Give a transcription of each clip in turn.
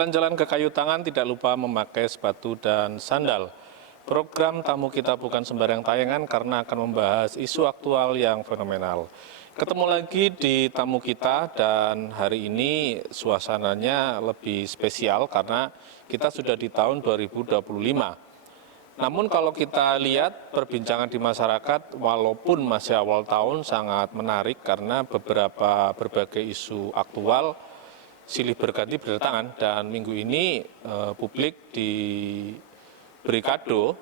Jalan-jalan ke Kayu Tangan tidak lupa memakai sepatu dan sandal. Program tamu kita bukan sembarang tayangan karena akan membahas isu aktual yang fenomenal. Ketemu lagi di tamu kita dan hari ini suasananya lebih spesial karena kita sudah di tahun 2025. Namun kalau kita lihat perbincangan di masyarakat walaupun masih awal tahun sangat menarik karena berbagai isu aktual silih berganti berdatangan dan minggu ini publik diberi kado,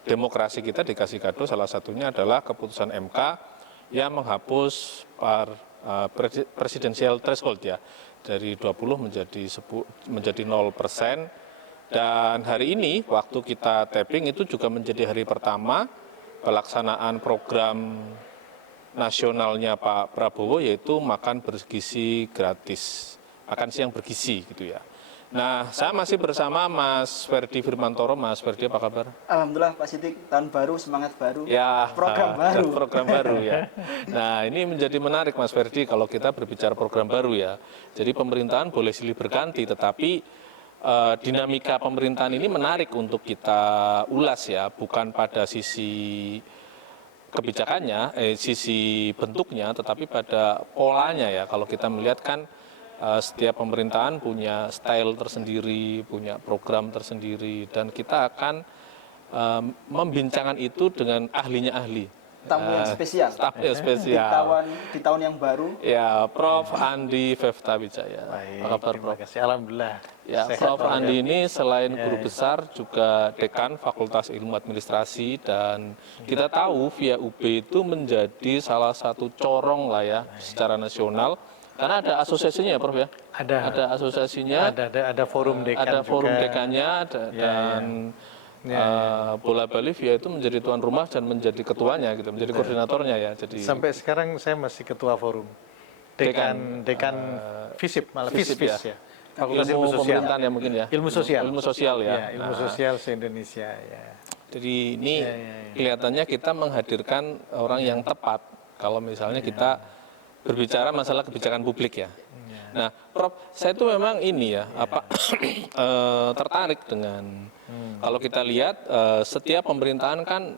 demokrasi kita dikasih kado salah satunya adalah keputusan MK yang menghapus presidensial threshold ya dari 20 menjadi 0%. Dan hari ini waktu kita tapping itu juga menjadi hari pertama pelaksanaan program nasionalnya Pak Prabowo yaitu makan bergizi gratis. Makan siang bergizi gitu ya. Nah, saya masih bersama Mas Ferdi Firmantoro. Mas Ferdi, apa kabar? Alhamdulillah Pak Sidik, tahun baru, semangat baru, ya, program baru. Program baru ya. Nah, ini menjadi menarik Mas Ferdi kalau kita berbicara program baru ya. Jadi pemerintahan boleh silih berganti, tetapi dinamika pemerintahan ini menarik untuk kita ulas ya, bukan pada sisi kebijakannya, sisi bentuknya, tetapi pada polanya ya. Kalau kita melihat kan setiap pemerintahan punya style tersendiri, punya program tersendiri, dan kita akan membincangkan itu dengan ahlinya ahli. Tamu yang spesial. Tamu yang spesial. Di tahun yang baru. Ya, Prof. Andi Fefta Wijaya. Baik, apa kabar, terima Prof? kasih. Alhamdulillah. Ya, Sehat, Prof. Andi ini selain Ya, guru besar juga dekan Fakultas Ilmu Administrasi dan kita tahu via UB itu menjadi salah satu corong lah ya secara nasional. Karena ada asosiasinya ya, Prof ya? Ada asosiasinya. Ada forum dekan ada forum juga. dekannya dan bola bali via itu menjadi tuan rumah dan menjadi ketuanya gitu, menjadi koordinatornya ya. Jadi sampai sekarang saya masih ketua forum. Dekan FISIP malah FISIP ya. Fakultas Ilmu Pemerintahan ya mungkin ya. Ilmu sosial. Ilmu sosial ya. Ilmu sosial se-Indonesia ya. Jadi ini kelihatannya kita menghadirkan orang yang tepat kalau misalnya kita berbicara masalah kebijakan publik ya. Nah, Prof, saya itu memang ini ya, tertarik dengan kalau kita lihat setiap pemerintahan kan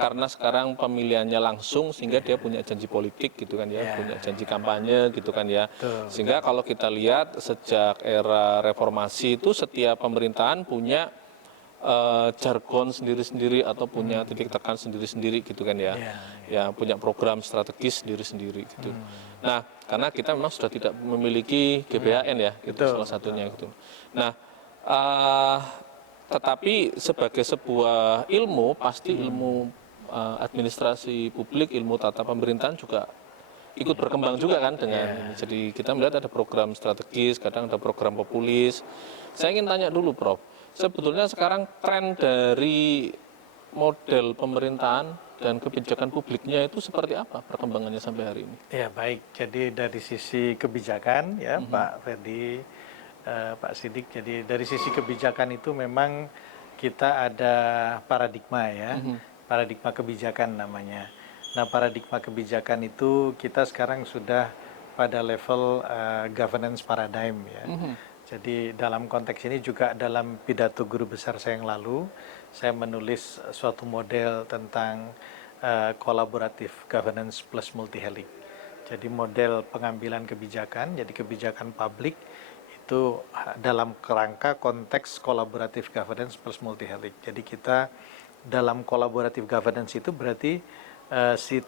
karena sekarang pemilihannya langsung sehingga dia punya janji politik gitu kan ya, punya janji kampanye gitu kan ya. Sehingga kalau kita lihat sejak era reformasi itu setiap pemerintahan punya jargon sendiri-sendiri atau punya titik tekan sendiri-sendiri gitu kan ya. Ya punya program strategis sendiri-sendiri gitu. Nah, karena kita memang sudah tidak memiliki GBHN ya, gitu salah satunya gitu. Nah, tetapi sebagai sebuah ilmu, pasti ilmu administrasi publik, ilmu tata pemerintahan juga ikut berkembang juga kan dengan ini. Jadi kita melihat ada program strategis, kadang ada program populis. Saya ingin tanya dulu, Prof. Sebetulnya sekarang tren dari model pemerintahan dan kebijakan publiknya itu seperti apa perkembangannya sampai hari ini? Ya baik, jadi dari sisi kebijakan ya Pak Ferdi, Pak Sidik, jadi dari sisi kebijakan itu memang kita ada paradigma ya, paradigma kebijakan namanya. Nah paradigma kebijakan itu kita sekarang sudah pada level governance paradigm ya. Jadi dalam konteks ini juga dalam pidato guru besar saya yang lalu, saya menulis suatu model tentang collaborative governance plus multi-helix. Jadi model pengambilan kebijakan, jadi kebijakan publik itu dalam kerangka konteks collaborative governance plus multi-helix. Jadi kita dalam collaborative governance itu berarti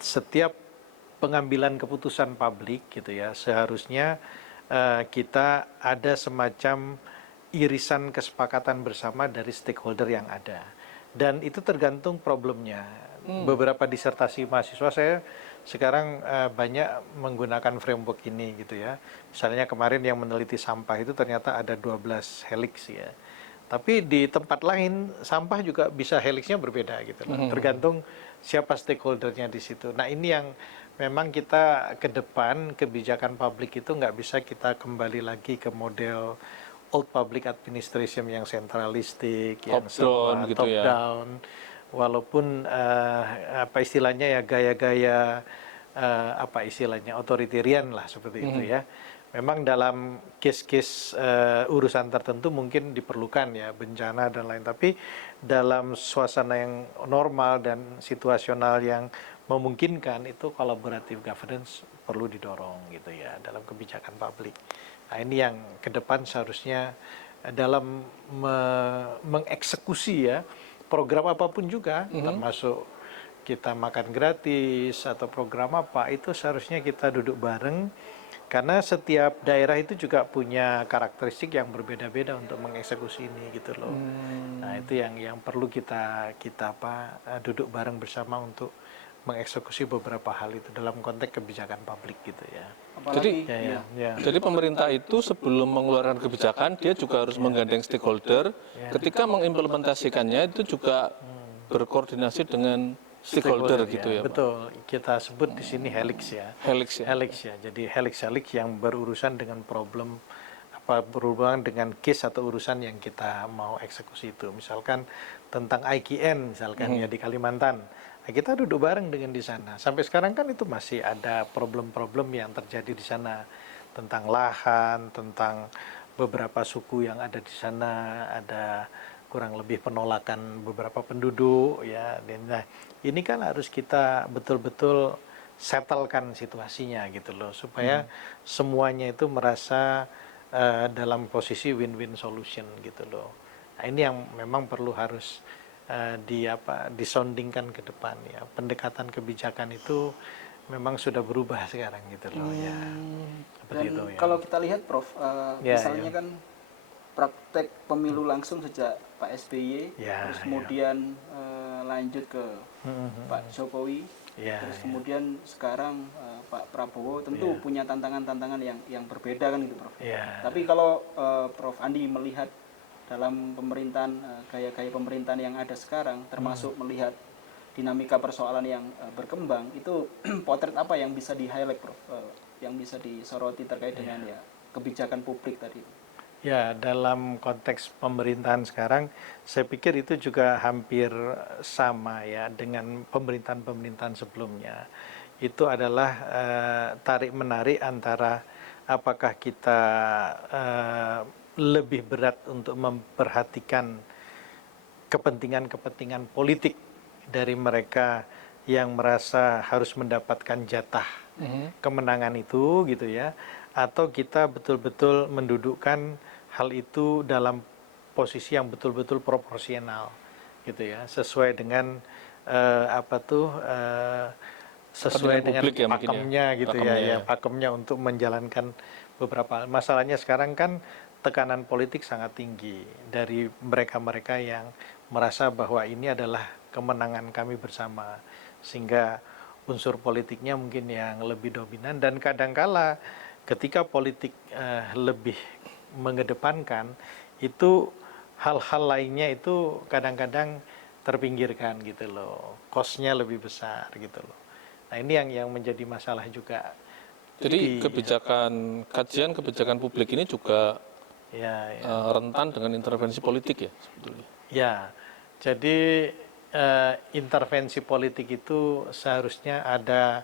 setiap pengambilan keputusan publik gitu ya, seharusnya kita ada semacam irisan kesepakatan bersama dari stakeholder yang ada, dan itu tergantung problemnya. Beberapa disertasi mahasiswa saya sekarang banyak menggunakan framework ini gitu ya. Misalnya kemarin yang meneliti sampah itu ternyata ada 12 helix ya. Tapi di tempat lain sampah juga bisa helixnya berbeda gitu. Tergantung siapa stakeholdernya di situ. Nah ini yang memang kita ke depan kebijakan publik itu nggak bisa kita kembali lagi ke model old public administration yang sentralistik, yang semua gitu top down. Walaupun apa istilahnya ya gaya-gaya apa istilahnya authoritarian lah seperti itu ya. memang dalam case-case urusan tertentu mungkin diperlukan ya bencana dan lain, tapi dalam suasana yang normal dan situasional yang memungkinkan itu collaborative governance perlu didorong gitu ya dalam kebijakan publik. Nah ini yang ke depan seharusnya dalam mengeksekusi ya program apapun juga, termasuk kita makan gratis atau program apa, itu seharusnya kita duduk bareng karena setiap daerah itu juga punya karakteristik yang berbeda-beda untuk mengeksekusi ini gitu loh. Nah itu yang perlu kita duduk bareng bersama untuk mengeksekusi beberapa hal itu dalam konteks kebijakan publik gitu ya. Apalagi Jadi pemerintah itu sebelum mengeluarkan kebijakan dia juga harus menggandeng stakeholder. Ketika mengimplementasikannya itu juga berkoordinasi dengan stakeholder gitu ya, Pak. Betul, kita sebut di sini helix ya. Helix ya. Helix ya. Jadi helix yang berurusan dengan problem berhubungan dengan case atau urusan yang kita mau eksekusi itu. Misalkan tentang IKN misalkan ya di Kalimantan. Nah, kita duduk bareng dengan di sana. Sampai sekarang kan itu masih ada problem-problem yang terjadi di sana tentang lahan, tentang beberapa suku yang ada di sana, ada kurang lebih penolakan beberapa penduduk ya. Nah, ini kan harus kita betul-betul settlekan situasinya gitu loh supaya semuanya itu merasa dalam posisi win-win solution gitu loh. Nah, ini yang memang perlu harus disondingkan ke depan ya. Pendekatan kebijakan itu memang sudah berubah sekarang gitu loh ya. Seperti dan itu ya. kalau kita lihat Prof, misalnya kan praktek pemilu langsung sejak Pak SBY, terus kemudian lanjut ke Pak Jokowi, terus kemudian sekarang Pak Prabowo tentu punya tantangan-tantangan yang berbeda kan gitu Prof. Tapi kalau Prof Andi melihat dalam pemerintahan, gaya-gaya pemerintahan yang ada sekarang, termasuk melihat dinamika persoalan yang berkembang, itu potret apa yang bisa di-highlight Prof, yang bisa disoroti terkait dengan ya kebijakan publik tadi? Ya, dalam konteks pemerintahan sekarang, saya pikir itu juga hampir sama ya dengan pemerintahan-pemerintahan sebelumnya. Itu adalah tarik-menarik antara apakah kita lebih berat untuk memperhatikan kepentingan-kepentingan politik dari mereka yang merasa harus mendapatkan jatah kemenangan itu gitu ya, atau kita betul-betul mendudukkan hal itu dalam posisi yang betul-betul proporsional gitu ya, sesuai dengan sesuai dengan pakemnya gitu ya, pakemnya untuk menjalankan beberapa. Masalahnya sekarang kan tekanan politik sangat tinggi dari mereka-mereka yang merasa bahwa ini adalah kemenangan kami bersama, sehingga unsur politiknya mungkin yang lebih dominan, dan kadangkala ketika politik lebih mengedepankan itu, hal-hal lainnya itu kadang-kadang terpinggirkan gitu loh, cost-nya lebih besar gitu loh. Nah ini yang menjadi masalah juga. Jadi kajian kebijakan publik ini juga rentan dengan intervensi politik ya sebetulnya. Ya, jadi intervensi politik itu seharusnya ada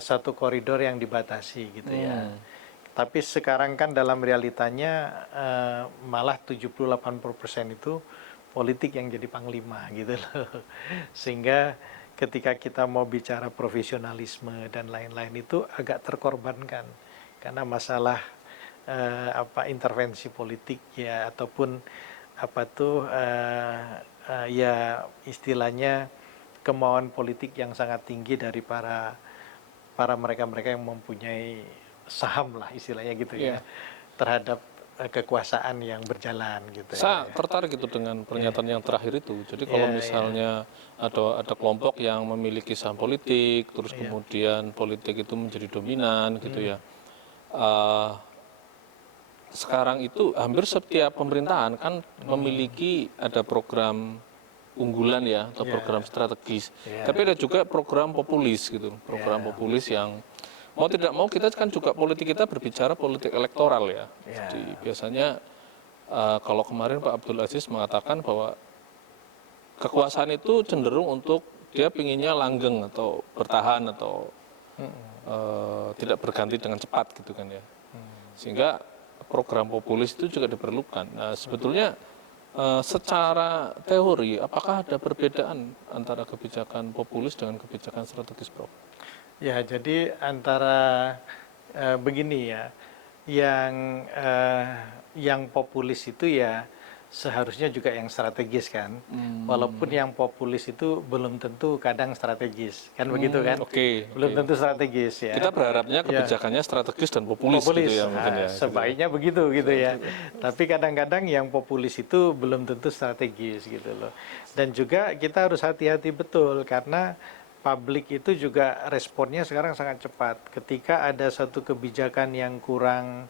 satu koridor yang dibatasi gitu ya. Tapi sekarang kan dalam realitanya malah 70-80% itu politik yang jadi panglima gitu loh. Sehingga ketika kita mau bicara profesionalisme dan lain-lain itu agak terkorbankan karena masalah intervensi politik ya, ataupun ya istilahnya kemauan politik yang sangat tinggi dari para mereka-mereka yang mempunyai saham lah istilahnya gitu ya terhadap kekuasaan yang berjalan gitu. Saya tertarik itu dengan pernyataan yang terakhir itu. Jadi kalau misalnya ada kelompok yang memiliki saham politik, terus kemudian politik itu menjadi dominan gitu ya. Sekarang itu hampir setiap pemerintahan kan memiliki ada program unggulan ya atau program strategis. Tapi ada juga program populis gitu, program populis yang mau tidak mau kita kan juga politik kita berbicara politik elektoral ya. Jadi biasanya kalau kemarin Pak Abdul Aziz mengatakan bahwa kekuasaan itu cenderung untuk dia pinginnya langgeng atau bertahan atau tidak berganti dengan cepat gitu kan ya. sehingga program populis itu juga diperlukan. Nah, sebetulnya secara teori, apakah ada perbedaan antara kebijakan populis dengan kebijakan strategis, Prof? Ya, jadi antara begini ya, yang populis itu ya seharusnya juga yang strategis kan, walaupun yang populis itu belum tentu kadang strategis, kan begitu kan? Belum tentu strategis ya. Kita berharapnya kebijakannya strategis dan populis gitu ya mungkin ya. Sebaiknya begitu gitu ya. Tapi kadang-kadang yang populis itu belum tentu strategis gitu loh. Dan juga kita harus hati-hati betul karena publik itu juga responnya sekarang sangat cepat. Ketika ada satu kebijakan yang kurang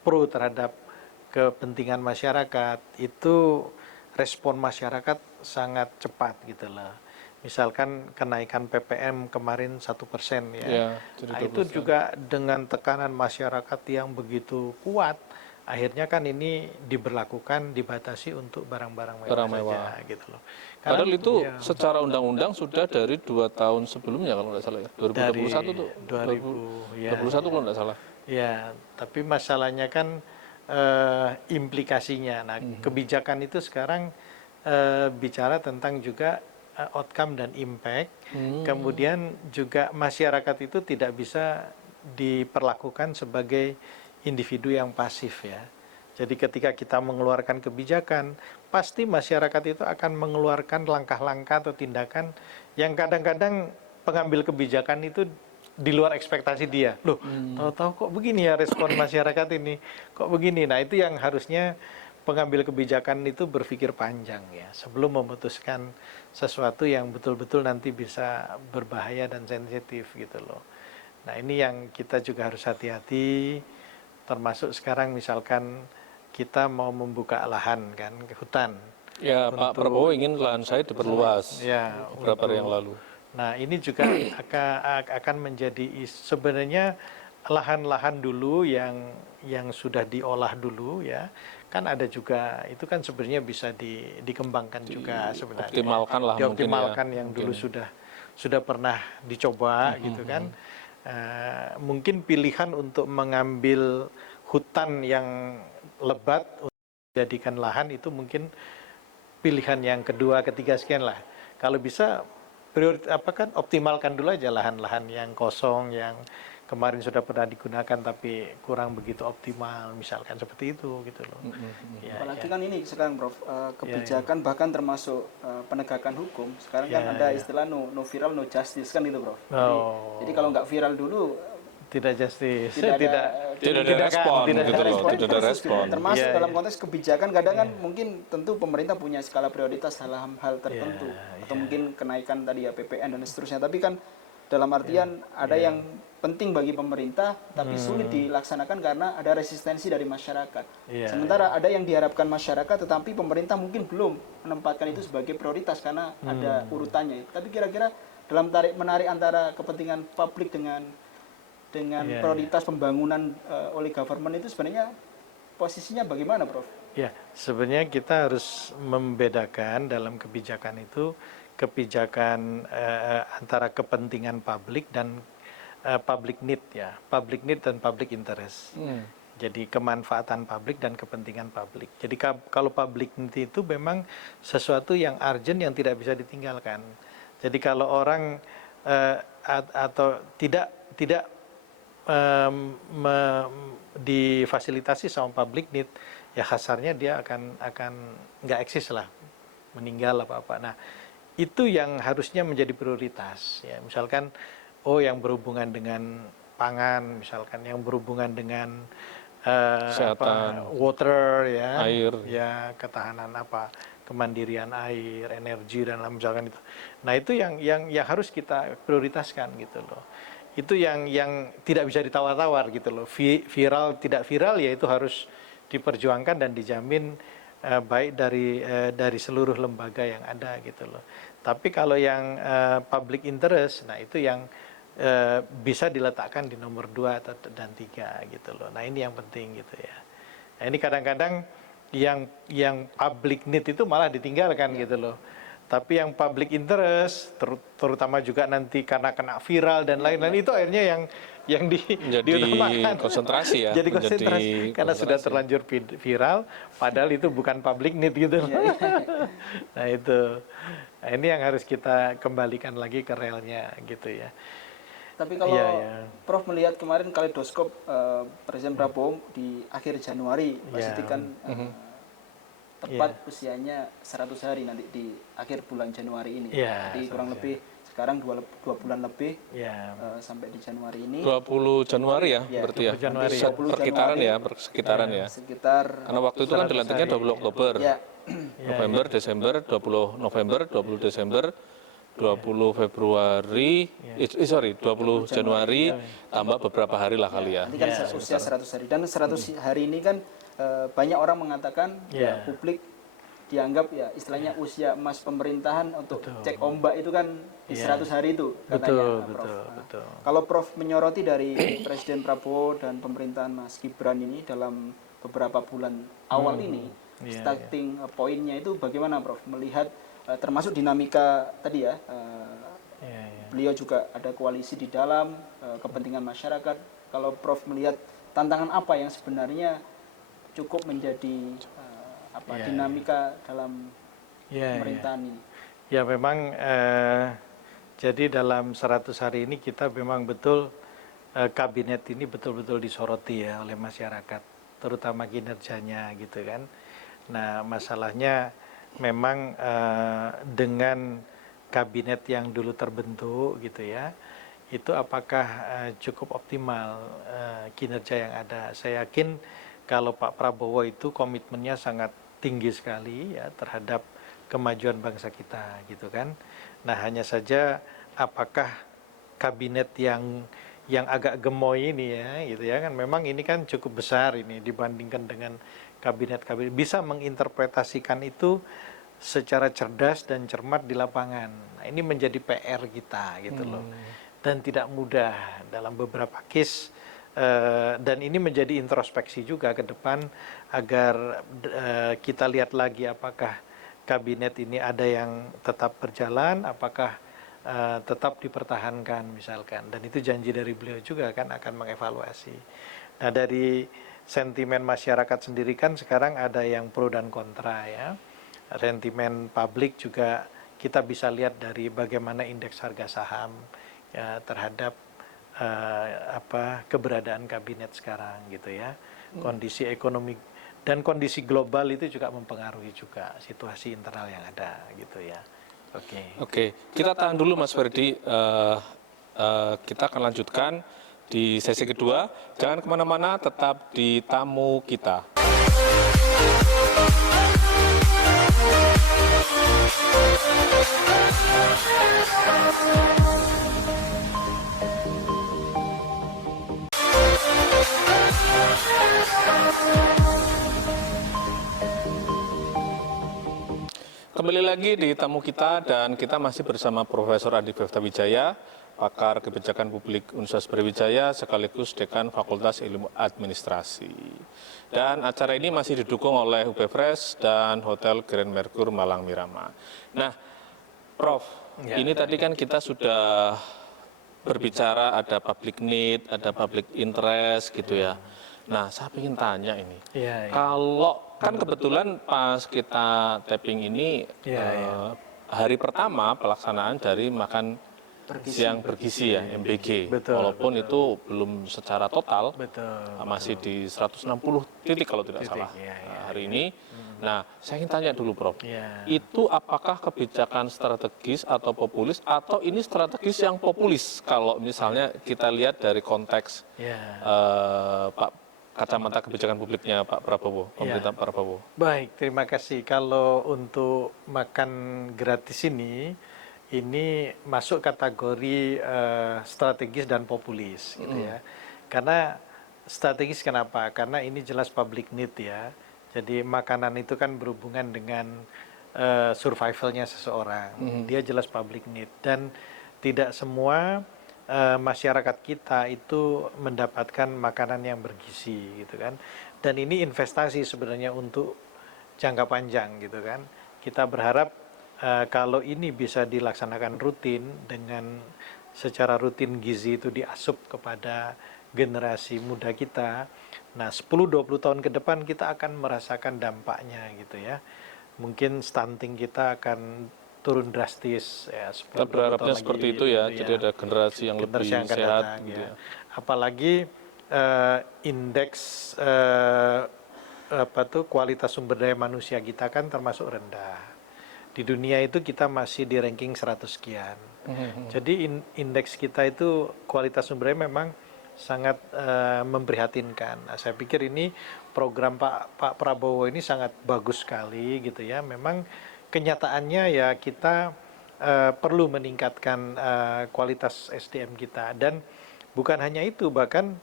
pro terhadap kepentingan masyarakat, itu respon masyarakat sangat cepat gitu loh. Misalkan kenaikan PPM kemarin 1% ya. Nah, itu juga dengan tekanan masyarakat yang begitu kuat, akhirnya kan ini diberlakukan, dibatasi untuk barang-barang mewah saja gitu loh. Karena padahal itu secara undang-undang sudah dari 2 tahun sebelumnya kalau nggak salah ya. 2021 tuh. 2021 kalau nggak salah. Ya, tapi masalahnya kan implikasinya. Nah, kebijakan itu sekarang bicara tentang juga outcome dan impact. Kemudian juga masyarakat itu tidak bisa diperlakukan sebagai individu yang pasif ya. Jadi ketika kita mengeluarkan kebijakan, pasti masyarakat itu akan mengeluarkan langkah-langkah atau tindakan yang kadang-kadang pengambil kebijakan itu di luar ekspektasi dia. Loh, tahu-tahu kok begini ya respon masyarakat ini, kok begini. Nah, itu yang harusnya pengambil kebijakan itu berpikir panjang ya, sebelum memutuskan sesuatu yang betul-betul nanti bisa berbahaya dan sensitif gitu loh. Nah, ini yang kita juga harus hati-hati, termasuk sekarang misalkan kita mau membuka lahan kan, hutan. Ya, Pak Prabowo ingin lahan saya diperluas beberapa hari yang lalu. Nah, ini juga akan menjadi sebenarnya lahan-lahan dulu yang sudah diolah dulu ya, kan ada juga itu kan sebenarnya bisa dikembangkan juga sebenarnya. Dioptimalkan yang dulu sudah pernah dicoba gitu kan. Mungkin pilihan untuk mengambil hutan yang lebat untuk dijadikan lahan itu mungkin pilihan yang kedua, ketiga sekian lah. Kalau bisa optimalkan dulu aja lahan-lahan yang kosong yang kemarin sudah pernah digunakan tapi kurang begitu optimal, misalkan seperti itu gitu loh. Apalagi kan ini sekarang Prof, kebijakan bahkan termasuk penegakan hukum sekarang kan ada istilah no viral no justice kan itu Prof. Jadi kalau nggak viral dulu tidak justice, tidak ada respon. Termasuk dalam konteks kebijakan kadang kan mungkin tentu pemerintah punya skala prioritas dalam hal tertentu atau mungkin kenaikan tadi ya PPN dan seterusnya. Tapi kan dalam artian ada yang penting bagi pemerintah tapi sulit dilaksanakan karena ada resistensi dari masyarakat. Sementara ada yang diharapkan masyarakat tetapi pemerintah mungkin belum menempatkan itu sebagai prioritas karena ada urutannya. Tapi kira-kira dalam menarik antara kepentingan publik dengan prioritas pembangunan oleh government itu sebenarnya posisinya bagaimana, Prof? Ya, sebenarnya kita harus membedakan dalam kebijakan itu kebijakan antara kepentingan publik dan public need ya, public need dan public interest. Jadi kemanfaatan publik dan kepentingan publik. Jadi kalau public need itu memang sesuatu yang urgent yang tidak bisa ditinggalkan. Jadi kalau orang atau tidak difasilitasi sama public need, ya kasarnya dia akan nggak eksis lah, meninggal apa-apa. Nah, itu yang harusnya menjadi prioritas. Ya, misalkan, yang berhubungan dengan pangan, misalkan yang berhubungan dengan water, ya, air, ya ketahanan kemandirian air, energi dan lain misalkan itu. Nah, itu yang harus kita prioritaskan gitu loh. Itu yang tidak bisa ditawar-tawar gitu loh. Viral tidak viral ya itu harus diperjuangkan dan dijamin baik dari seluruh lembaga yang ada gitu loh. Tapi kalau yang public interest, nah itu yang bisa diletakkan di nomor 2 dan 3 gitu loh. Nah ini yang penting gitu ya. Nah ini kadang-kadang yang public need itu malah ditinggalkan gitu loh. Tapi yang public interest, terutama juga nanti karena kena viral dan lain-lain, itu akhirnya yang diutamakan. Konsentrasi ya. Jadi konsentrasi karena sudah terlanjur viral, padahal itu bukan public need gitu. Nah itu, nah, ini yang harus kita kembalikan lagi ke realnya gitu ya. Tapi kalau Prof melihat kemarin kaleidoskop Presiden Prabowo di akhir Januari, pastikan tepat usianya 100 hari nanti di akhir bulan Januari ini. Jadi kurang lebih sekarang 2 bulan lebih sampai di Januari ini. 20 Januari ya, berarti ya. Januari. Perkitaran ya, persekitaran ya. Sekitar. Karena waktu itu kan dilantiknya 20 Oktober. November, Desember, 20 November, 20 Desember, 20 Februari, 20 Januari, tambah beberapa hari lah kali ya. Nanti kan usia 100 hari. Dan 100 hari ini kan banyak orang mengatakan publik dianggap ya istilahnya usia emas pemerintahan untuk cek ombak itu kan di 100 hari itu katanya Prof. Betul. Kalau Prof menyoroti dari Presiden Prabowo dan pemerintahan Mas Gibran ini dalam beberapa bulan awal ini, starting pointnya itu bagaimana Prof melihat termasuk dinamika tadi ya, beliau juga ada koalisi di dalam kepentingan masyarakat. Kalau Prof melihat tantangan apa yang sebenarnya cukup menjadi dinamika dalam pemerintahan ini? Ya memang jadi dalam 100 hari ini kita memang betul kabinet ini betul-betul disoroti ya oleh masyarakat, terutama kinerjanya gitu kan. Nah masalahnya memang dengan kabinet yang dulu terbentuk gitu ya, itu apakah cukup optimal kinerja yang ada. Saya yakin kalau Pak Prabowo itu komitmennya sangat tinggi sekali ya terhadap kemajuan bangsa kita gitu kan. Nah hanya saja apakah kabinet yang agak gemoy ini ya gitu ya kan, memang ini kan cukup besar ini dibandingkan dengan kabinet-kabinet, bisa menginterpretasikan itu secara cerdas dan cermat di lapangan. Nah, ini menjadi PR kita gitu loh. Dan tidak mudah dalam beberapa case, dan ini menjadi introspeksi juga ke depan agar kita lihat lagi apakah kabinet ini ada yang tetap berjalan, apakah tetap dipertahankan misalkan. Dan itu janji dari beliau juga kan akan mengevaluasi. Nah dari sentimen masyarakat sendiri kan sekarang ada yang pro dan kontra ya. Sentimen publik juga kita bisa lihat dari bagaimana indeks harga saham ya, terhadap keberadaan kabinet sekarang gitu ya. Kondisi ekonomi dan kondisi global itu juga mempengaruhi juga situasi internal yang ada gitu ya. Oke, kita tahan dulu Mas Ferdi. Kita akan lanjutkan di sesi kedua. Jangan kemana-mana, tetap di tamu kita. Kembali lagi di tamu kita dan kita masih bersama Profesor Adi Befta Wijaya, pakar kebijakan publik Universitas Brawijaya sekaligus Dekan Fakultas Ilmu Administrasi. Dan acara ini masih didukung oleh UB Fresh dan Hotel Grand Mercure Malang Miramar. Nah, Prof, ini tadi kan kita sudah berbicara ada public need, ada public interest gitu ya. Nah, saya ingin tanya ini, kalau kan kebetulan pas kita tapping ini hari pertama pelaksanaan dari makan siang bergizi ya, MBG. Walaupun itu belum secara total, masih di 160 titik kalau tidak salah hari ini. Nah, saya ingin tanya dulu Prof, itu apakah kebijakan strategis atau populis, atau ini strategis yang populis kalau misalnya kita lihat dari konteks kacamata kebijakan publiknya Pak Prabowo, pemerintah Pak Prabowo. Baik, terima kasih. Kalau untuk makan gratis ini masuk kategori strategis dan populis, gitu ya. Karena strategis kenapa? Karena ini jelas public need ya. Jadi makanan itu kan berhubungan dengan survivalnya seseorang. Dia jelas public need dan tidak semua masyarakat kita itu mendapatkan makanan yang bergizi gitu kan, dan ini investasi sebenarnya untuk jangka panjang gitu kan. Kita berharap kalau ini bisa dilaksanakan rutin dengan secara rutin gizi itu diasup kepada generasi muda kita. Nah, 10-20 tahun ke depan kita akan merasakan dampaknya gitu ya. Mungkin stunting kita akan turun drastis ya, 10 Kita berharapnya tahun seperti lagi, itu ya. gitu Jadi ada generasi yang lebih yang akan sehat datang, gitu ya. ya. Apalagi indeks kualitas sumber daya manusia kita kan termasuk rendah. Di dunia itu kita masih di ranking 100 sekian. Jadi indeks kita itu kualitas sumber daya memang sangat memprihatinkan. Nah, saya pikir ini program Pak Prabowo ini sangat bagus sekali gitu ya. Memang kenyataannya ya kita perlu meningkatkan kualitas SDM kita, dan bukan hanya itu, bahkan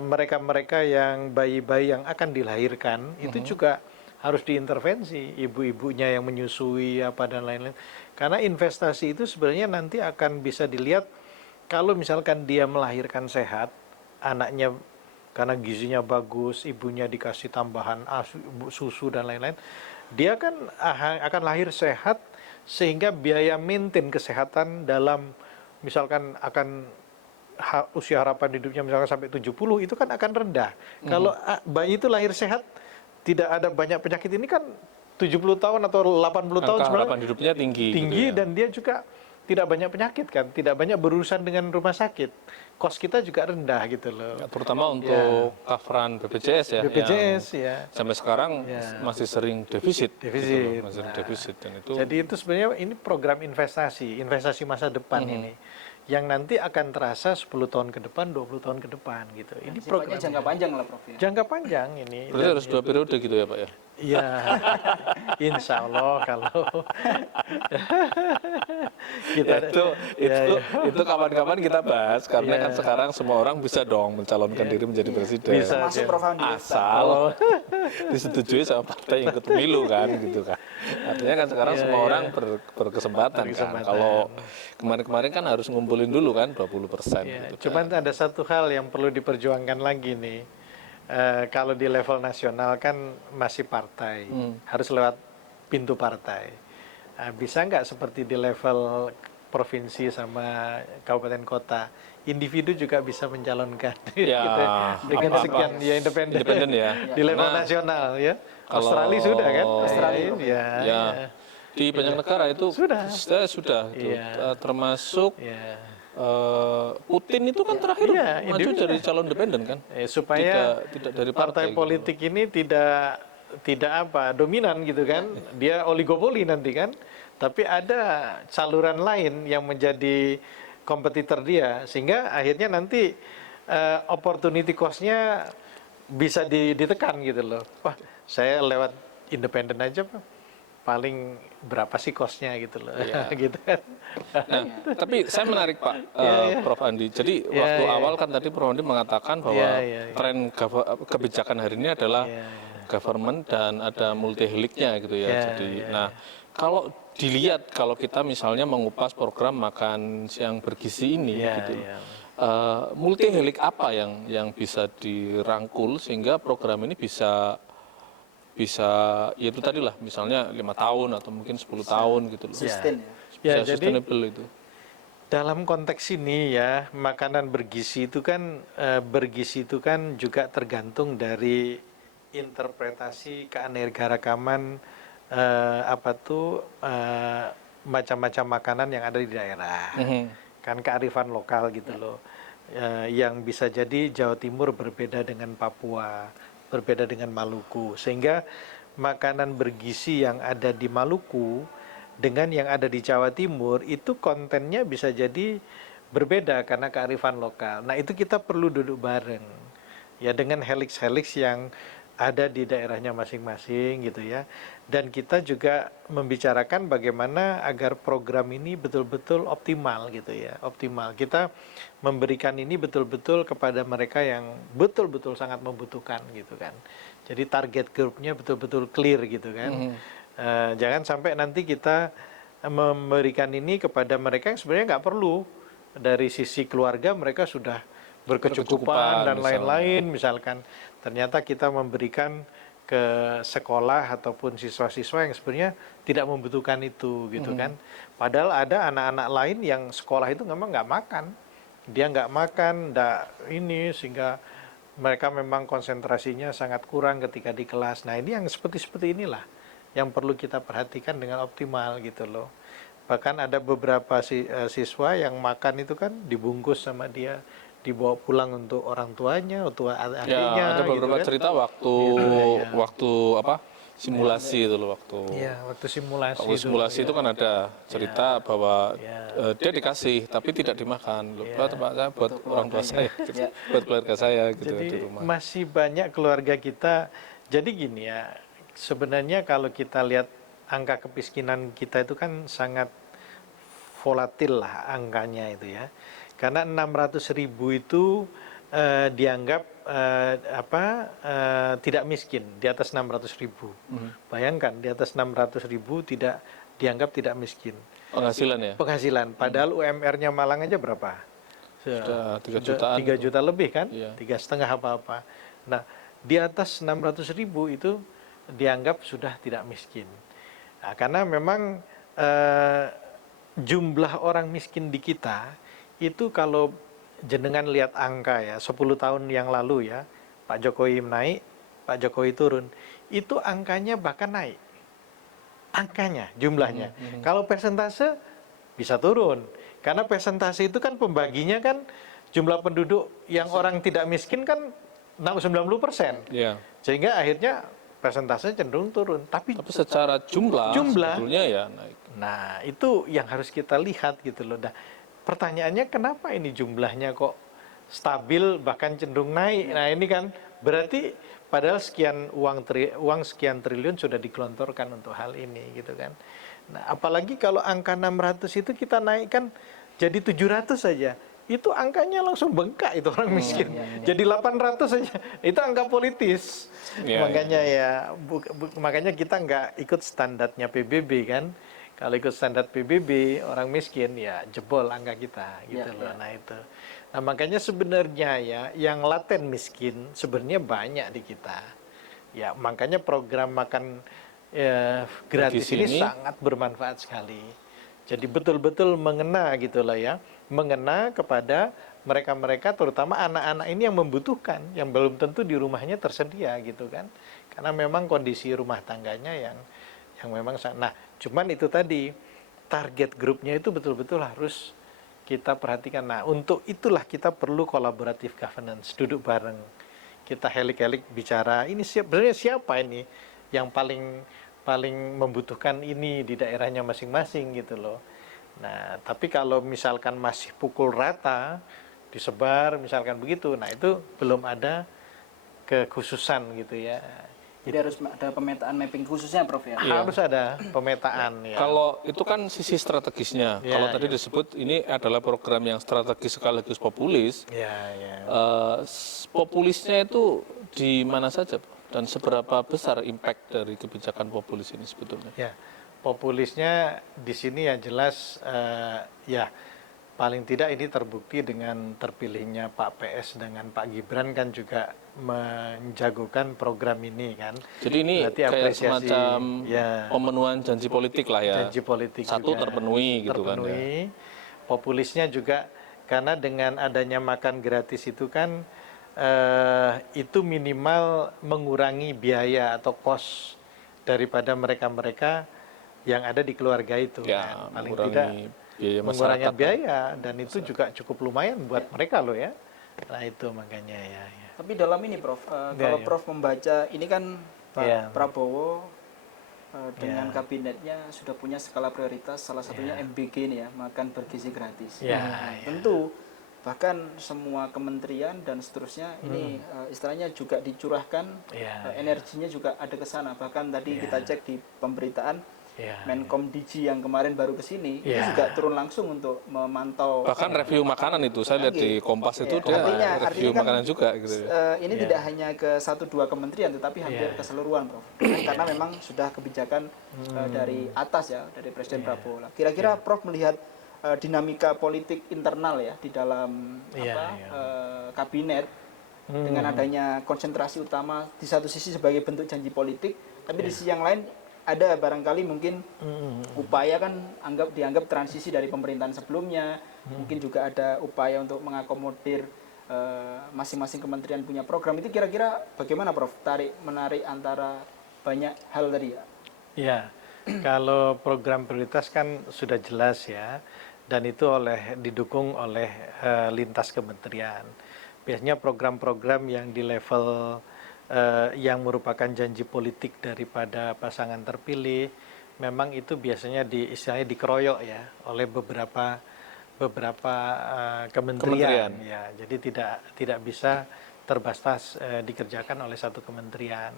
mereka-mereka yang bayi-bayi yang akan dilahirkan itu juga harus diintervensi, ibu-ibunya yang menyusui apa dan lain-lain. Karena investasi itu sebenarnya nanti akan bisa dilihat kalau misalkan dia melahirkan sehat, anaknya karena gizinya bagus, ibunya dikasih tambahan susu dan lain-lain, dia kan akan lahir sehat, sehingga biaya maintain kesehatan dalam misalkan akan usia harapan hidupnya misalkan sampai 70 itu kan akan rendah. Kalau bayi itu lahir sehat, tidak ada banyak penyakit, ini kan 70 tahun atau 80 tahun Angka sebenarnya harapan hidupnya tinggi gitu ya. dan dia juga tidak banyak penyakit kan, tidak banyak berurusan dengan rumah sakit. Kos kita juga rendah gitu loh. Terutama untuk coveran BPJS ya. BPJS yang ya. sampai sekarang masih sering defisit. Defisit. Gitu loh, masih sering defisit dan itu. Jadi itu sebenarnya ini program investasi masa depan ini, yang nanti akan terasa 10 tahun ke depan, 20 tahun ke depan gitu. Ini sifatnya jangka panjang lah Prof ya. Jangka panjang ini. Berarti harus 2 periode gitu ya Pak ya? Iya, insya Allah kalau kita itu kapan-kapan kita bahas, karena kan sekarang semua orang bisa dong mencalonkan diri menjadi presiden. Bisa. Masuk Prof Andi. Asal disetujui sama partai yang ikut pemilu kan gitu kan. Artinya kan sekarang semua orang berkesempatan kan. Kalau kemarin-kemarin kan harus ngumpulin dulu kan 20%. Gitu Cuman kan. ada satu hal yang perlu diperjuangkan lagi nih. Kalau di level nasional kan masih partai, harus lewat pintu partai. Bisa nggak seperti di level provinsi sama kabupaten kota, individu juga bisa mencalonkan Ya, gitu. Dengan sekian ya independen ya. di level nasional ya. Australia sudah kan? Australia. Ya. Di banyak negara itu sudah itu, Iya. termasuk Ya. Putin itu kan terakhir maju dari calon independen kan, supaya tidak dari partai partai politik ini tidak dominan gitu kan, dia oligopoli nanti kan, tapi ada saluran lain yang menjadi kompetitor dia, sehingga akhirnya nanti opportunity cost-nya bisa ditekan gitu loh. Wah, saya lewat independen aja paling berapa sih cost-nya gitu loh. Gitu kan. Nah, tapi saya menarik Pak Prof Andi. Jadi waktu awal kan tadi Prof Andi mengatakan bahwa tren kebijakan hari ini adalah government dan ada multi heliknya gitu ya. Jadi, nah kalau dilihat kalau kita misalnya mengupas program makan siang bergizi ini, gitu, multi helik apa yang bisa dirangkul sehingga program ini bisa ya itu tadi lah, misalnya 5 tahun atau mungkin 10 tahun gitu loh. Sustain Bisa jadi sustainable itu. dalam konteks ini ya, makanan bergizi itu kan juga tergantung dari interpretasi keanekaragaman macam-macam makanan yang ada di daerah. Kan kearifan lokal gitu loh. Yang bisa jadi Jawa Timur berbeda dengan Papua, berbeda dengan Maluku, sehingga makanan bergizi yang ada di Maluku dengan yang ada di Jawa Timur itu kontennya bisa jadi berbeda karena kearifan lokal. Nah itu kita perlu duduk bareng ya dengan helix-helix yang ada di daerahnya masing-masing gitu ya, dan kita juga membicarakan bagaimana agar program ini betul-betul optimal gitu ya, optimal kita memberikan ini betul-betul kepada mereka yang betul-betul sangat membutuhkan gitu kan. Jadi target grupnya betul-betul clear gitu kan. Jangan sampai nanti kita memberikan ini kepada mereka yang sebenarnya nggak perlu. Dari sisi keluarga mereka sudah berkecukupan dan lain-lain misalkan. Ternyata kita memberikan ke sekolah ataupun siswa-siswa yang sebenarnya tidak membutuhkan itu gitu kan. Padahal ada anak-anak lain yang sekolah itu memang nggak makan, dia nggak makan, sehingga mereka memang konsentrasinya sangat kurang ketika di kelas. Nah ini yang seperti inilah yang perlu kita perhatikan dengan optimal gitu loh. Bahkan ada beberapa siswa yang makan itu kan dibungkus sama dia, dibawa pulang untuk orang tuanya, untuk adiknya. Ya, ada beberapa gitu kan. cerita waktu Gitu, waktu apa simulasi itu loh, waktu simulasi. Waktu simulasi itu kan ada cerita bahwa dia dikasih tapi tidak dimakan. Loh, buat saya, buat orang tua saya, gitu. Buat keluarga saya gitu Jadi di rumah. masih banyak keluarga kita. Jadi gini ya, sebenarnya kalau kita lihat angka kemiskinan kita itu kan sangat volatil lah angkanya itu ya. Karena 600.000 itu dianggap tidak miskin, di atas 600.000. Bayangkan di atas 600.000 tidak dianggap tidak miskin. Penghasilan ya? Penghasilan. Padahal UMR-nya Malang aja berapa? Sudah 3 jutaan. 3 juta lebih kan? Iya. 3,5 apa-apa. Nah, di atas 600.000 itu dianggap sudah tidak miskin. Nah, karena memang jumlah orang miskin di kita itu kalau jenengan lihat angka ya, 10 tahun yang lalu ya, Pak Jokowi naik, Pak Jokowi turun, itu angkanya bahkan naik. Angkanya, jumlahnya. Kalau persentase bisa turun. Karena persentase itu kan pembaginya kan jumlah penduduk yang orang tidak miskin kan 90%. Iya. Sehingga akhirnya persentase cenderung turun. Tapi secara jumlah sebetulnya ya naik. Nah, itu yang harus kita lihat gitu loh. Nah, pertanyaannya kenapa ini jumlahnya kok stabil bahkan cenderung naik? Nah, ini kan berarti padahal uang sekian triliun sudah digelontorkan untuk hal ini gitu kan. Nah, apalagi kalau angka 600 itu kita naikkan jadi 700 saja. Itu angkanya langsung bengkak itu orang miskin. Jadi 800 saja. Itu angka politis. Makanya kita nggak ikut standarnya PBB kan. Kalau ikut standar PBB orang miskin ya jebol angka kita gitu loh. Nah itu. Nah makanya sebenarnya ya yang laten miskin sebenarnya banyak di kita. Ya makanya program makan gratis ini sangat bermanfaat sekali. Jadi betul-betul mengena gitu lah ya. Mengena kepada mereka-mereka terutama anak-anak ini yang membutuhkan, yang belum tentu di rumahnya tersedia gitu kan. Karena memang kondisi rumah tangganya yang memang nah cuman itu tadi target grupnya itu betul-betul harus kita perhatikan. Nah untuk itulah kita perlu collaborative governance, duduk bareng kita helik-helik bicara ini sebenarnya siapa ini yang paling membutuhkan ini di daerahnya masing-masing gitu loh. Nah tapi kalau misalkan masih pukul rata disebar misalkan begitu, nah itu belum ada kekhususan gitu ya. Jadi harus ada pemetaan mapping khususnya Prof ya? Harus ada pemetaan ya. Kalau itu kan sisi strategisnya. Kalau tadi disebut ini adalah program yang strategis sekaligus populis. Populisnya itu di mana saja dan seberapa besar impact dari kebijakan populis ini sebetulnya? Ya, populisnya di sini yang jelas paling tidak ini terbukti dengan terpilihnya Pak PS dengan Pak Gibran kan juga menjagokan program ini kan. Jadi ini kayak semacam pemenuhan janji politik lah ya. Janji politik satu juga terpenuhi gitu kan ya. Populisnya juga karena dengan adanya makan gratis itu kan itu minimal mengurangi biaya atau kos daripada mereka-mereka yang ada di keluarga itu kan. Paling tidak mengurangi biaya dan itu juga cukup lumayan buat mereka loh ya. Nah itu makanya ya. Tapi dalam ini Prof, kalau Prof membaca ini kan Pak Prabowo dengan kabinetnya sudah punya skala prioritas, salah satunya MBG ini ya, makan bergizi gratis. Tentu bahkan semua kementerian dan seterusnya ini istilahnya juga dicurahkan, energinya juga ada ke sana. Bahkan tadi kita cek di pemberitaan Menkom Digi yang kemarin baru ke sini itu juga turun langsung untuk memantau. Bahkan review makanan itu saya lihat di Kompas itu dia review makanan juga gitu. Ini tidak hanya ke 1-2 kementerian tetapi hampir keseluruhan Prof. Karena memang sudah kebijakan dari atas ya, dari Presiden Prabowo. Kira-kira Prof melihat dinamika politik internal ya di dalam kabinet dengan adanya konsentrasi utama di satu sisi sebagai bentuk janji politik, tapi di sisi yang lain ada barangkali mungkin upaya kan dianggap transisi dari pemerintahan sebelumnya, mungkin juga ada upaya untuk mengakomodir masing-masing kementerian punya program. Itu kira-kira bagaimana Prof? Menarik antara banyak hal tadi ya? Ya, kalau program prioritas kan sudah jelas ya, dan itu didukung oleh lintas kementerian. Biasanya program-program yang di level yang merupakan janji politik daripada pasangan terpilih, memang itu biasanya istilahnya dikeroyok ya oleh beberapa kementerian. Ya, jadi tidak bisa terbatas dikerjakan oleh satu kementerian.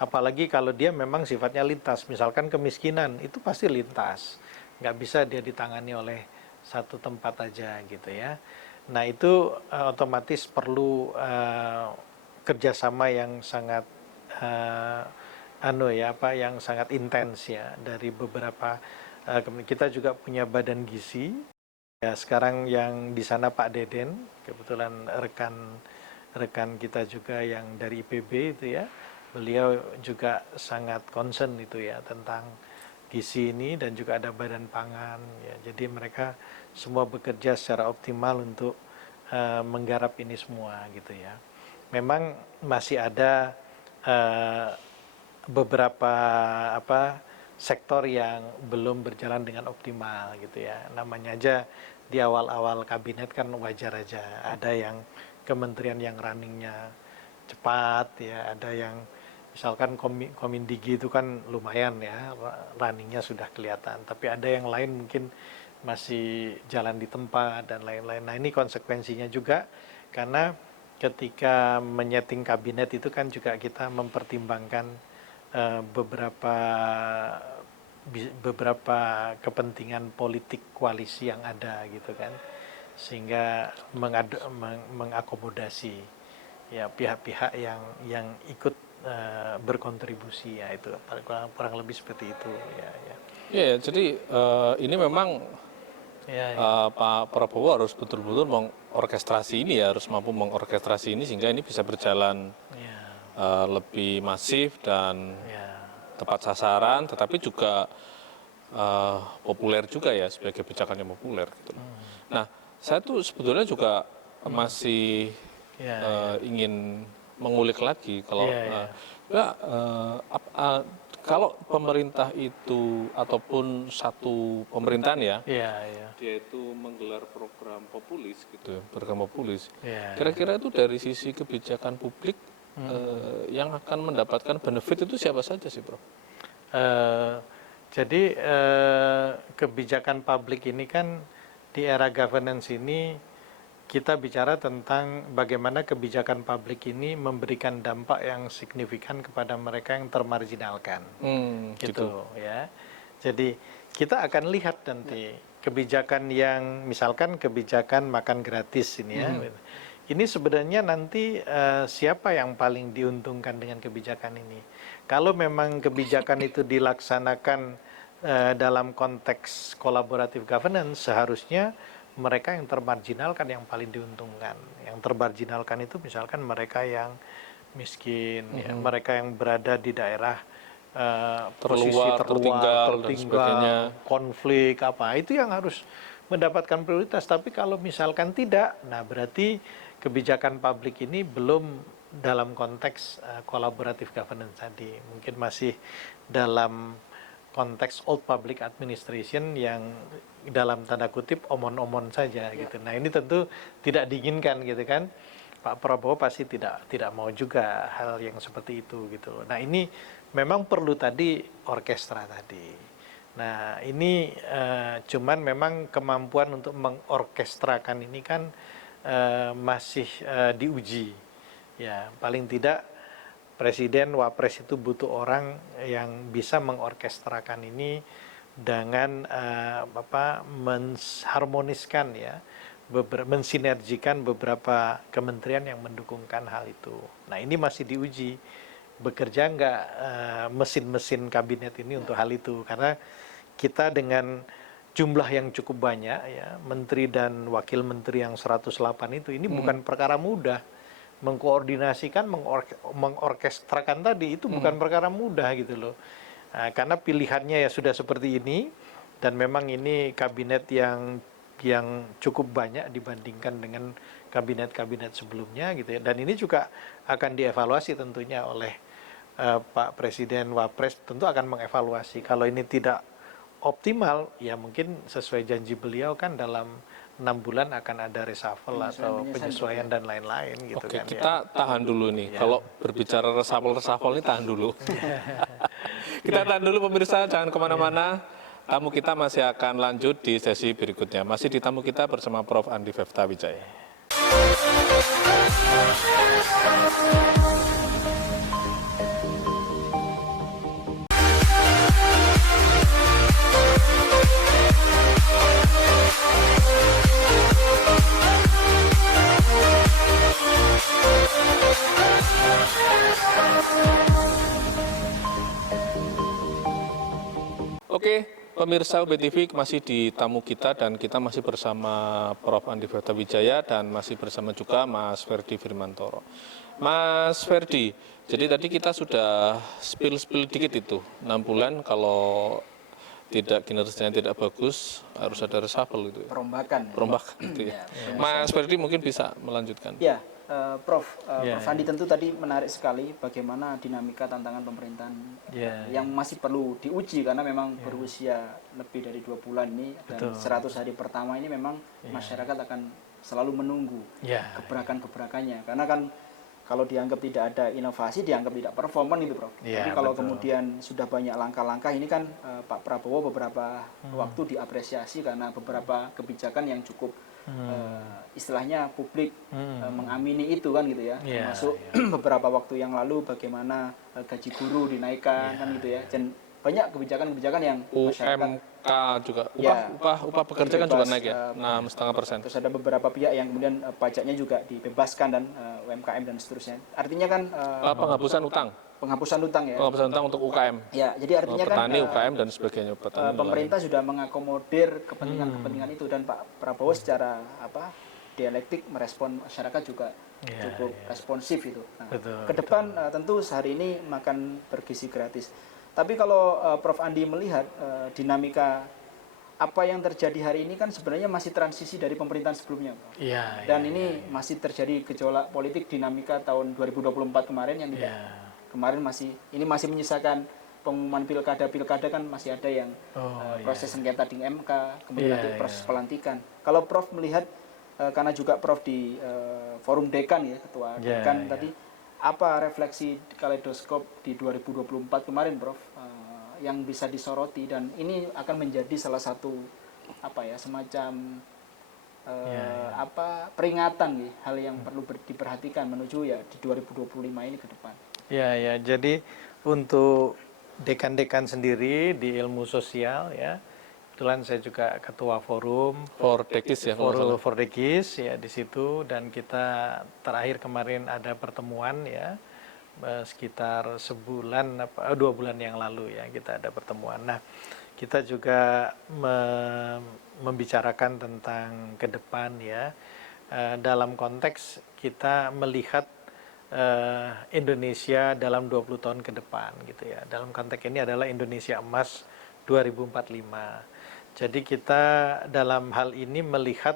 Apalagi kalau dia memang sifatnya lintas, misalkan kemiskinan itu pasti lintas, nggak bisa dia ditangani oleh satu tempat aja gitu ya. Nah itu otomatis perlu kerjasama yang sangat yang sangat intens ya dari beberapa. Kita juga punya badan gizi. Ya, sekarang yang di sana Pak Deden, kebetulan rekan kita juga yang dari IPB itu ya, beliau juga sangat concern itu ya tentang gizi ini, dan juga ada badan pangan ya. Jadi mereka semua bekerja secara optimal untuk menggarap ini semua gitu ya. Memang masih ada beberapa sektor yang belum berjalan dengan optimal gitu ya. Namanya aja di awal-awal kabinet kan wajar aja. Ada yang kementerian yang runningnya cepat ya, ada yang misalkan Komindigi itu kan lumayan ya, runningnya sudah kelihatan. Tapi ada yang lain mungkin masih jalan di tempat dan lain-lain. Nah ini konsekuensinya juga, karena ketika menyeting kabinet itu kan juga kita mempertimbangkan beberapa kepentingan politik koalisi yang ada gitu kan, sehingga mengakomodasi ya pihak-pihak yang ikut berkontribusi ya, itu kurang lebih seperti itu ya. Ya, jadi ini memang Pak Prabowo harus betul-betul mengorkestrasi ini ya, harus mampu mengorkestrasi ini sehingga ini bisa berjalan lebih masif dan tepat sasaran, tetapi juga populer juga ya, sebagai kebijakan yang populer gitu. Nah, saya tuh sebetulnya juga masih ingin mengulik lagi kalau pemerintah itu ataupun satu pemerintahan ya, dia itu menggelar program populis gitu, program populis. Kira-kira itu dari sisi kebijakan publik yang akan mendapatkan benefit itu siapa saja sih, Prof? Jadi kebijakan publik ini kan di era governance ini kita bicara tentang bagaimana kebijakan publik ini memberikan dampak yang signifikan kepada mereka yang termarginalkan, gitu ya. Jadi kita akan lihat nanti kebijakan yang misalkan kebijakan makan gratis ini ya. Ini sebenarnya nanti siapa yang paling diuntungkan dengan kebijakan ini? Kalau memang kebijakan itu dilaksanakan dalam konteks collaborative governance, seharusnya mereka yang termarginalkan yang paling diuntungkan. Yang termarginalkan itu misalkan mereka yang miskin, ya, mereka yang berada di daerah posisi tertinggal, konflik itu yang harus mendapatkan prioritas. Tapi kalau misalkan tidak, nah berarti kebijakan publik ini belum dalam konteks collaborative governance tadi. Mungkin masih dalam konteks old public administration yang dalam tanda kutip omon-omon saja gitu. Nah ini tentu tidak diinginkan gitu kan. Pak Prabowo pasti tidak mau juga hal yang seperti itu gitu. Nah ini memang perlu tadi orkestra tadi. Nah ini cuman memang kemampuan untuk mengorkestrakan ini kan masih diuji. Ya paling tidak Presiden, Wapres itu butuh orang yang bisa mengorkestrakan ini dengan mengharmoniskan ya, mensinergikan beberapa kementerian yang mendukungkan hal itu. Nah ini masih diuji, bekerja nggak mesin-mesin kabinet ini untuk hal itu, karena kita dengan jumlah yang cukup banyak ya, menteri dan wakil menteri yang 108 itu, ini bukan perkara mudah. mengkoordinasikan, mengorkestrakan tadi itu bukan perkara mudah gitu loh. Nah, karena pilihannya ya sudah seperti ini, dan memang ini kabinet yang cukup banyak dibandingkan dengan kabinet-kabinet sebelumnya gitu ya. Dan ini juga akan dievaluasi tentunya oleh Pak Presiden, Wapres tentu akan mengevaluasi. Kalau ini tidak optimal, ya mungkin sesuai janji beliau kan dalam 6 bulan akan ada reshuffle atau penyesuaian dan lain-lain gitu. Oke, kan kita ya. tahan dulu nih. Kalau berbicara reshuffle ini tahan dulu. Kita tahan dulu pemirsa, jangan kemana-mana. Tamu kita masih akan lanjut di sesi berikutnya. Masih di tamu kita bersama Prof. Andi Fefta Wijaya. Oke, pemirsa UBTV masih di tamu kita dan kita masih bersama Prof. Andi Fefta Wijaya dan masih bersama juga Mas Ferdi Firmantoro. Mas Ferdi, jadi tadi kita sudah spill dikit itu, 6 bulan kalau tidak kinerjanya tidak bagus harus ada reshuffle gitu. Perombakan. Perombakan gitu ya. Mas Ferdi mungkin bisa melanjutkan. Ya, Prof. Prof. Andi tentu tadi menarik sekali bagaimana dinamika tantangan pemerintahan yang masih perlu diuji karena memang berusia lebih dari 2 bulan ini dan 100 hari pertama ini memang masyarakat akan selalu menunggu gebrakan-gebrakannya karena kan kalau dianggap tidak ada inovasi, dianggap tidak performan itu, Prof. Tapi kalau kemudian sudah banyak langkah-langkah, ini kan Pak Prabowo beberapa waktu diapresiasi karena beberapa kebijakan yang cukup istilahnya publik mengamini itu kan gitu ya. Termasuk beberapa waktu yang lalu bagaimana gaji guru dinaikkan kan gitu ya. Dan banyak kebijakan-kebijakan yang UMK juga, upah pekerja kan juga naik ya, 6,5%. Terus ada beberapa pihak yang kemudian pajaknya juga dibebaskan dan UMKM dan seterusnya. Artinya kan penghapusan utang. Penghapusan utang ya. Penghapusan utang untuk UKM. Ya, jadi artinya petani, kan UKM dan sebagainya. Pemerintah sudah mengakomodir kepentingan-kepentingan itu dan Pak Prabowo secara dialektik merespon masyarakat juga cukup responsif itu. Nah, ke depan tentu sehari ini makan bergizi gratis. Tapi kalau Prof. Andi melihat dinamika apa yang terjadi hari ini kan sebenarnya masih transisi dari pemerintahan sebelumnya, Prof. Dan ini masih terjadi gejolak politik dinamika tahun 2024 kemarin yang tidak kemarin masih menyisakan pengumuman pilkada kan masih ada yang proses sengketa di MK, kemudian nanti proses pelantikan. Kalau Prof melihat karena juga Prof di forum dekan ya, ketua dekan tadi, apa refleksi kaleidoskop di 2024 kemarin, Prof, yang bisa disoroti dan ini akan menjadi salah satu semacam peringatan nih, hal yang perlu diperhatikan menuju ya di 2025 ini ke depan. Ya, jadi untuk dekan-dekan sendiri di ilmu sosial ya, kebetulan saya juga ketua forum Fordekis ya, Fordekis ya di situ, dan kita terakhir kemarin ada pertemuan ya sekitar 2 bulan yang lalu ya kita ada pertemuan. Nah, kita juga membicarakan tentang ke depan ya dalam konteks kita melihat Indonesia dalam 20 tahun ke depan gitu ya. Dalam konteks ini adalah Indonesia Emas 2045. Jadi kita dalam hal ini melihat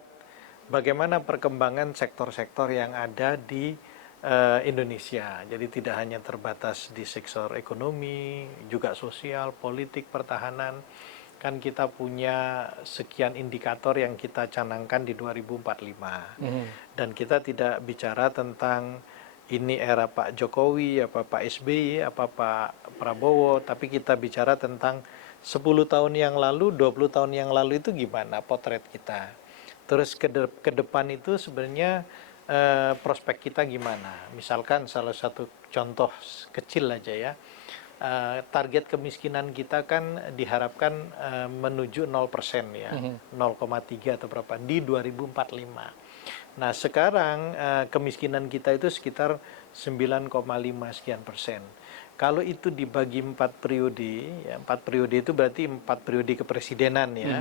bagaimana perkembangan sektor-sektor yang ada di Indonesia. Jadi tidak hanya terbatas di sektor ekonomi, juga sosial, politik, pertahanan. Kan kita punya sekian indikator yang kita canangkan di 2045. Dan kita tidak bicara tentang ini era Pak Jokowi, apa Pak SBY, apa Pak Prabowo, tapi kita bicara tentang 10 tahun yang lalu, 20 tahun yang lalu itu gimana potret kita. Terus ke depan itu sebenarnya prospek kita gimana. Misalkan salah satu contoh kecil aja ya, target kemiskinan kita kan diharapkan menuju 0% ya, 0,3 atau berapa di 2045. Nah sekarang kemiskinan kita itu sekitar 9,5 sekian persen. Kalau itu dibagi 4 periode, ya, 4 periode itu berarti 4 periode kepresidenan ya.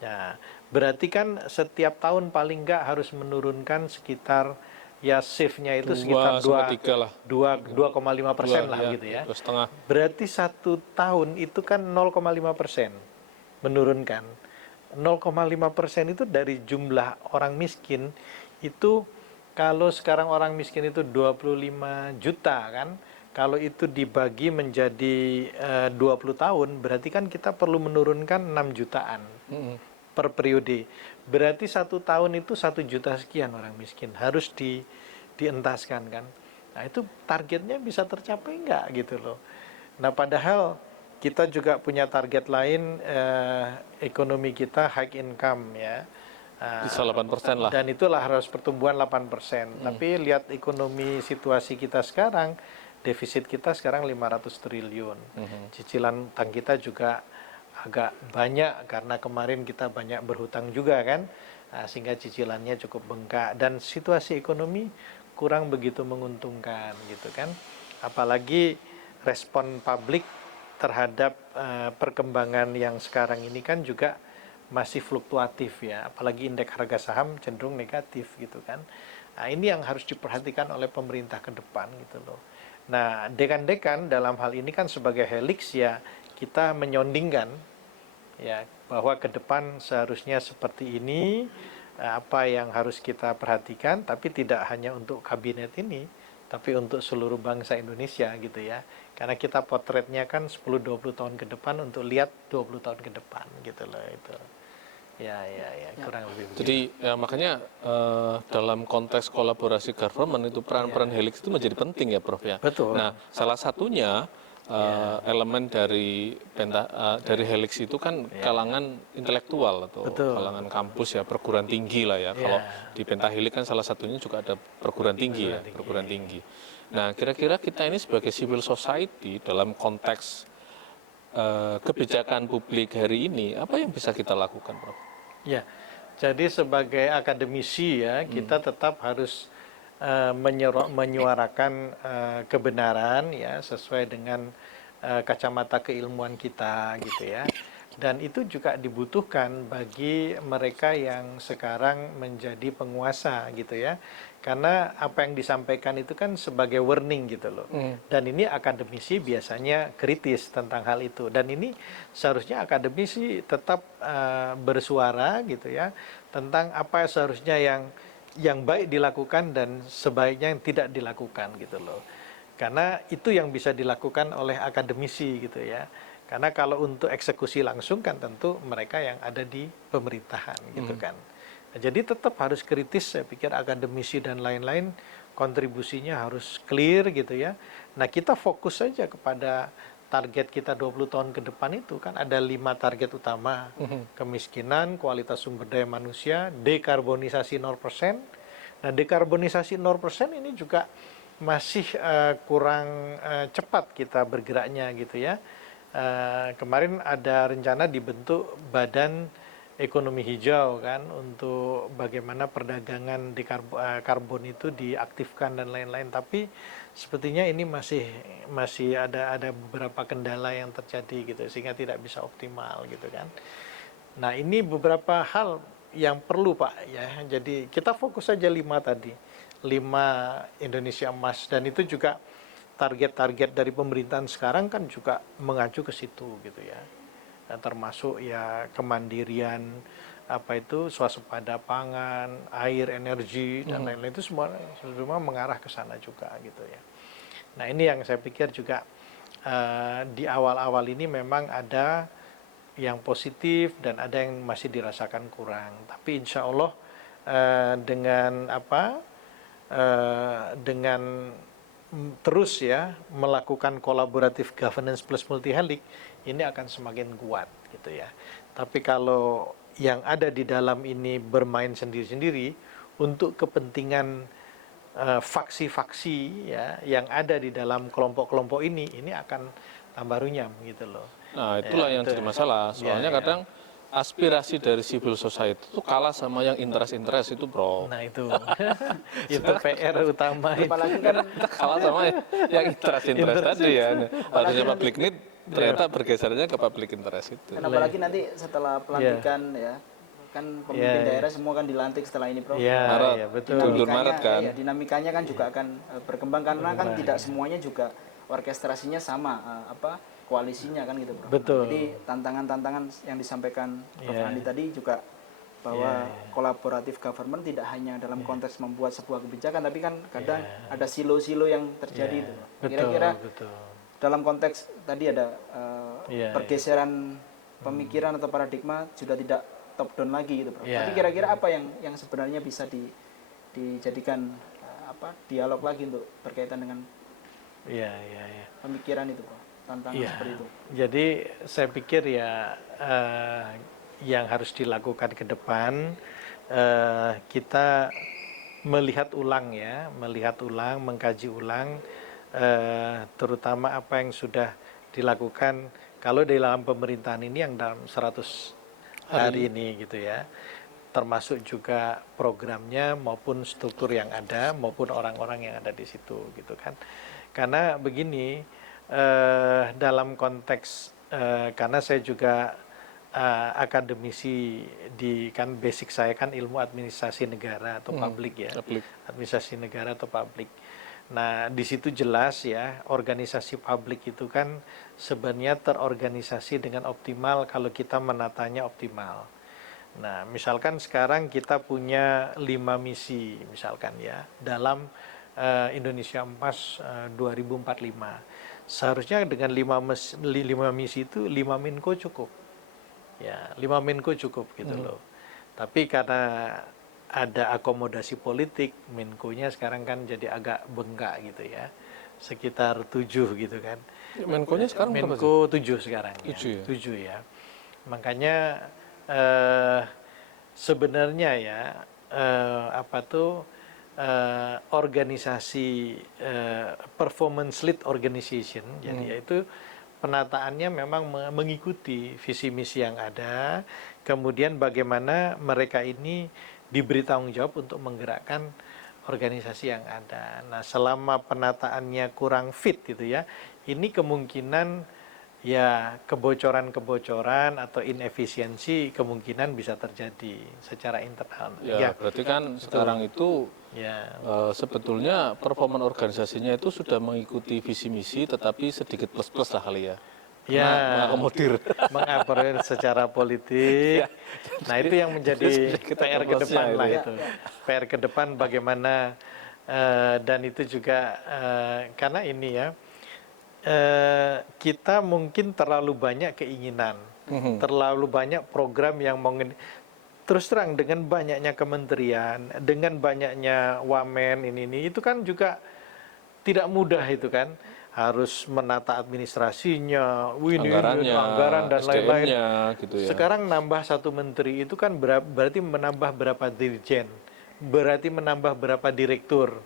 Ya, berarti kan setiap tahun paling nggak harus menurunkan sekitar ya shift-nya itu sekitar 2,5% lah ya, gitu ya. 2,5. Berarti 1 tahun itu kan 0,5% menurunkan. 0,5% itu dari jumlah orang miskin itu, kalau sekarang orang miskin itu 25 juta kan, kalau itu dibagi menjadi 20 tahun, berarti kan kita perlu menurunkan 6 jutaan per periode. Berarti 1 tahun itu 1 juta sekian orang miskin harus dientaskan kan. Nah itu targetnya bisa tercapai nggak gitu loh. Nah padahal kita juga punya target lain, ekonomi kita high income ya. Bisa 8% lah. Dan itulah harus pertumbuhan 8%. Tapi lihat ekonomi situasi kita sekarang, defisit kita sekarang 500 triliun. Cicilan utang kita juga agak banyak karena kemarin kita banyak berhutang juga kan. Sehingga cicilannya cukup bengkak. Dan situasi ekonomi kurang begitu menguntungkan gitu kan. Apalagi respon publik terhadap perkembangan yang sekarang ini kan juga masih fluktuatif ya, apalagi indeks harga saham cenderung negatif gitu kan. Nah ini yang harus diperhatikan oleh pemerintah ke depan gitu loh. Nah dekan-dekan dalam hal ini kan sebagai helix ya, kita menyondingkan ya bahwa ke depan seharusnya seperti ini, apa yang harus kita perhatikan, tapi tidak hanya untuk kabinet ini, tapi untuk seluruh bangsa Indonesia gitu ya. Karena kita potretnya kan 10-20 tahun ke depan untuk lihat 20 tahun ke depan gitu loh itu. Ya, kurang lebih begitu. Jadi ya, makanya dalam konteks kolaborasi government itu peran-peran helix itu menjadi penting ya Prof ya. Betul. Nah, salah satunya elemen dari dari helix itu kan kalangan intelektual atau kalangan kampus ya, perguruan tinggi lah ya. Kalau di pentahelix kan salah satunya juga ada perguruan tinggi ya, perguruan tinggi. Nah, kira-kira kita ini sebagai civil society dalam konteks kebijakan publik hari ini, apa yang bisa kita lakukan, Prof? Ya, jadi sebagai akademisi ya, kita tetap harus menyuarakan kebenaran ya sesuai dengan kacamata keilmuan kita gitu ya. Dan itu juga dibutuhkan bagi mereka yang sekarang menjadi penguasa gitu ya. Karena apa yang disampaikan itu kan sebagai warning gitu loh. Dan ini akademisi biasanya kritis tentang hal itu. Dan ini seharusnya akademisi tetap bersuara gitu ya tentang apa seharusnya yang baik dilakukan dan sebaiknya yang tidak dilakukan gitu loh. Karena itu yang bisa dilakukan oleh akademisi gitu ya. Karena kalau untuk eksekusi langsung kan tentu mereka yang ada di pemerintahan gitu kan. Nah, jadi tetap harus kritis, saya pikir akademisi dan lain-lain kontribusinya harus clear gitu ya. Nah kita fokus saja kepada target kita 20 tahun ke depan itu kan ada 5 target utama. Kemiskinan, kualitas sumber daya manusia, dekarbonisasi 0%. Nah dekarbonisasi 0% ini juga masih kurang cepat kita bergeraknya gitu ya. Kemarin ada rencana dibentuk badan ekonomi hijau kan untuk bagaimana perdagangan karbon itu diaktifkan dan lain-lain, tapi sepertinya ini masih ada beberapa kendala yang terjadi gitu sehingga tidak bisa optimal gitu kan. Nah ini beberapa hal yang perlu Pak ya, jadi kita fokus saja 5 tadi, 5 Indonesia Emas, dan itu juga target-target dari pemerintahan sekarang kan juga mengacu ke situ gitu ya. Termasuk ya kemandirian swasembada pangan, air, energi dan lain-lain itu semua mengarah ke sana juga gitu ya. Nah ini yang saya pikir juga di awal-awal ini memang ada yang positif dan ada yang masih dirasakan kurang. Tapi insya Allah dengan terus ya melakukan kolaboratif governance plus multi helix ini akan semakin kuat gitu ya. Tapi kalau yang ada di dalam ini bermain sendiri-sendiri untuk kepentingan faksi-faksi ya yang ada di dalam kelompok-kelompok ini akan tambah runyam gitu loh. Nah itulah yang jadi masalah. Soalnya kadang aspirasi dari civil society itu kalah sama yang interest itu, Bro. Nah itu itu PR utama. Apalagi kan kalah sama yang interest tadi ya. Harusnya public need ternyata bergesernya ke public interest itu. Dan apalagi nanti setelah pelantikan ya kan pemimpin daerah semua kan dilantik setelah ini, Prof. Iya, betul. Maret kan. Dinamikanya kan juga akan berkembang karena kan tidak semuanya juga orkestrasinya sama koalisinya kan gitu, Prof. Betul. Jadi tantangan-tantangan yang disampaikan Prof. Andi tadi juga bahwa kolaboratif government tidak hanya dalam konteks membuat sebuah kebijakan, tapi kan kadang ada silo-silo yang terjadi itu. Kira-kira dalam konteks tadi ada pergeseran pemikiran atau paradigma sudah tidak top down lagi gitu, Prof. Tapi kira-kira apa yang sebenarnya bisa dijadikan dialog lagi untuk berkaitan dengan pemikiran itu, Prof. Tantangan seperti itu. Jadi saya pikir yang harus dilakukan ke depan, kita melihat ulang, mengkaji ulang, terutama apa yang sudah dilakukan kalau di dalam pemerintahan ini yang dalam 100 hari ini gitu ya, termasuk juga programnya maupun struktur yang ada maupun orang-orang yang ada di situ gitu kan. Karena begini, dalam konteks karena saya juga akademisi kan basic saya kan ilmu administrasi negara atau publik ya. Administrasi negara atau publik. Nah, di situ jelas ya, organisasi publik itu kan sebenarnya terorganisasi dengan optimal kalau kita menatanya optimal. Nah, misalkan sekarang kita punya 5 misi misalkan ya dalam Indonesia Emas 2045. Seharusnya dengan 5 misi itu 5 Menko cukup. Ya, 5 Menko cukup gitu loh. Tapi karena ada akomodasi politik, Menko-nya sekarang kan jadi agak bengkak gitu ya. Sekitar 7 gitu kan. Menko-nya sekarang berapa sih? Menko 7 sekarang 7 ya. 7 ya. Makanya sebenarnya ya organisasi performance lead organization, jadi yaitu penataannya memang mengikuti visi misi yang ada, kemudian bagaimana mereka ini diberi tanggung jawab untuk menggerakkan organisasi yang ada. Nah, selama penataannya kurang fit gitu ya, ini kemungkinan ya kebocoran-kebocoran atau inefisiensi kemungkinan bisa terjadi secara internal. Ya, berarti kan sekarang itu sebetulnya performa organisasinya itu sudah mengikuti visi misi, tetapi sedikit plus-plus lah kali ya. Mengakomodir secara politik. Nah, itu yang menjadi PR ke depan lah itu. PR ke depan bagaimana dan itu juga karena ini ya. Kita mungkin terlalu banyak keinginan, terlalu banyak program yang terus terang dengan banyaknya kementerian, dengan banyaknya wamen ini itu kan juga tidak mudah itu kan, harus menata administrasinya, anggaran dan lain-lain. Gitu ya. Sekarang nambah 1 menteri itu kan berarti menambah berapa dirjen. Berarti menambah berapa direktur,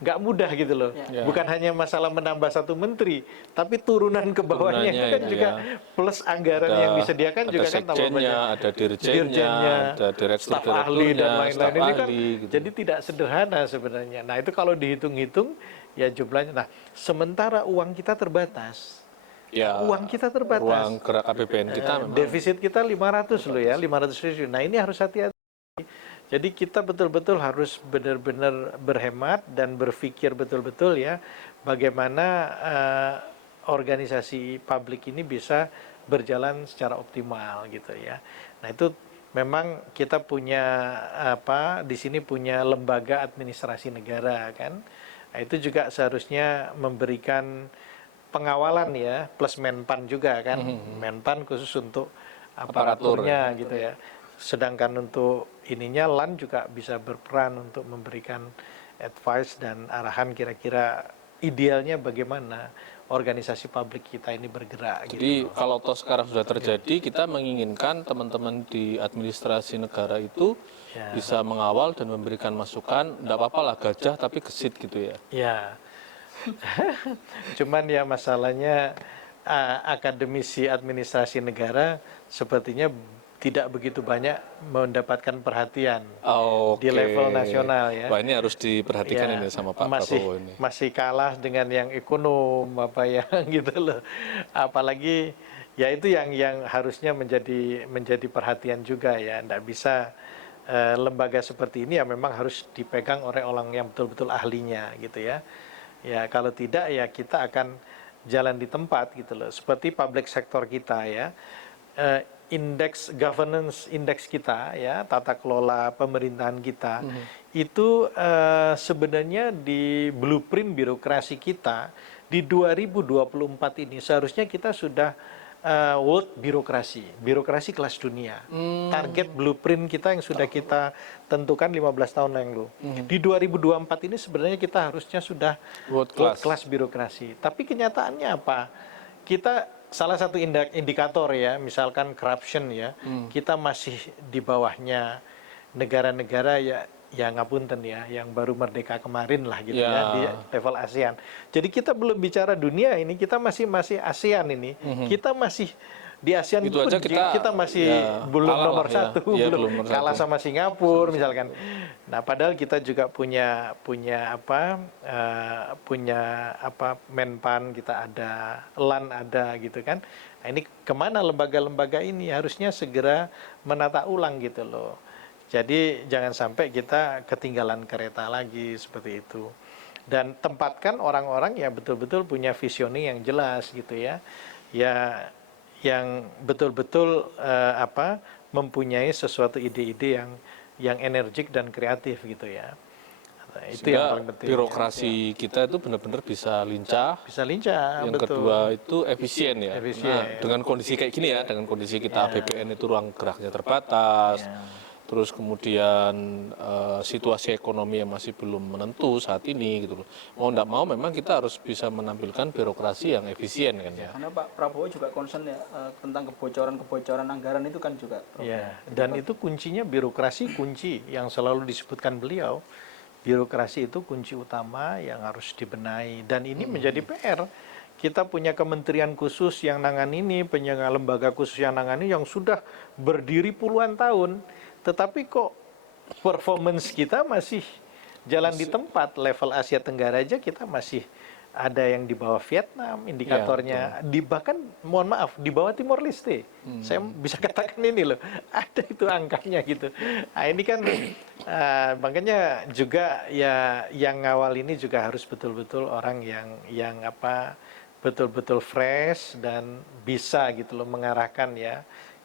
nggak mudah gitu loh. Bukan hanya masalah menambah 1 menteri, tapi turunan ke bawahnya kan juga plus anggaran yang disediakan juga kan tambah banyak. Ada dirjennya, ada direktur, staf ahli dan lain-lain ini kan gitu. Jadi tidak sederhana sebenarnya. Nah, itu kalau dihitung-hitung ya jumlahnya. Nah, sementara uang kita terbatas. Uang kita terbatas. Uang gerak APBN kita memang. Defisit kita 500 loh ya, 500 triliun. Nah, ini harus hati-hati. Jadi kita betul-betul harus benar-benar berhemat dan berpikir betul-betul ya bagaimana organisasi publik ini bisa berjalan secara optimal gitu ya. Nah, itu memang kita punya di sini punya lembaga administrasi negara kan. Nah, itu juga seharusnya memberikan pengawalan ya, plus Menpan juga kan. Menpan khusus untuk aparaturnya gitu ya. Sedangkan untuk ininya LAN juga bisa berperan untuk memberikan advice dan arahan kira-kira idealnya bagaimana organisasi publik kita ini bergerak. Jadi gitu. kalau toh sekarang sudah terjadi, kita menginginkan teman-teman di administrasi negara itu bisa mengawal dan memberikan masukan, enggak apa-apa lah gajah tapi gesit gitu ya. Ya, cuman ya masalahnya akademisi administrasi negara sepertinya tidak begitu banyak mendapatkan perhatian di level nasional ya. Wah, ini harus diperhatikan ini sama Pak Prabowo ini. Masih kalah dengan yang ekonom gitu loh. Apalagi ya itu yang harusnya menjadi perhatian juga ya. Nggak bisa lembaga seperti ini ya memang harus dipegang oleh orang yang betul-betul ahlinya gitu ya. Ya kalau tidak ya kita akan jalan di tempat gitu loh. Seperti public sector kita ya. Indeks governance indeks kita ya, tata kelola pemerintahan kita itu sebenarnya di blueprint birokrasi kita di 2024 ini seharusnya kita sudah world birokrasi kelas dunia. Target blueprint kita yang sudah kita tentukan 15 tahun yang lalu. Di 2024 ini sebenarnya kita harusnya sudah world class birokrasi. Tapi kenyataannya apa? Kita salah satu indikator ya, misalkan corruption ya, kita masih di bawahnya negara-negara ya ngapunten ya, yang baru merdeka kemarin lah gitu ya di level ASEAN. Jadi kita belum bicara dunia ini, kita masih ASEAN ini, kita masih di ASEAN itu aja kita masih belum nomor satu, belum kalah sama Singapura misalkan. Nah, padahal kita juga punya Menpan, kita ada LAN ada gitu kan. Nah, ini kemana lembaga-lembaga ini harusnya segera menata ulang gitu loh. Jadi jangan sampai kita ketinggalan kereta lagi seperti itu. Dan tempatkan orang-orang yang betul-betul punya visioning yang jelas gitu ya. Ya yang betul-betul mempunyai sesuatu ide-ide yang energik dan kreatif gitu ya. Nah, itu yang paling penting. Birokrasi kita itu benar-benar bisa lincah. Bisa lincah. Yang betul. Kedua itu efisien ya. Nah, dengan kondisi kayak gini ya, dengan kondisi kita APBN itu ruang geraknya terbatas. Terus kemudian situasi ekonomi yang masih belum menentu saat ini gitu loh. Mau enggak mau memang kita harus bisa menampilkan birokrasi yang efisien kan ya. Karena Pak Prabowo juga concern ya tentang kebocoran anggaran itu kan juga. Ya, dan itu kuncinya birokrasi kunci yang selalu disebutkan beliau. Birokrasi itu kunci utama yang harus dibenahi dan ini menjadi PR. Kita punya kementerian khusus yang nangani ini, lembaga khusus yang nangani yang sudah berdiri puluhan tahun. Tetapi kok performance kita masih jalan di tempat. Level Asia Tenggara aja kita masih ada yang di bawah Vietnam indikatornya, bahkan mohon maaf di bawah Timor Leste. Saya bisa katakan ini loh, ada itu angkanya gitu. Nah ini kan makanya juga ya yang ngawal ini juga harus betul-betul orang yang betul-betul fresh dan bisa gitu loh mengarahkan ya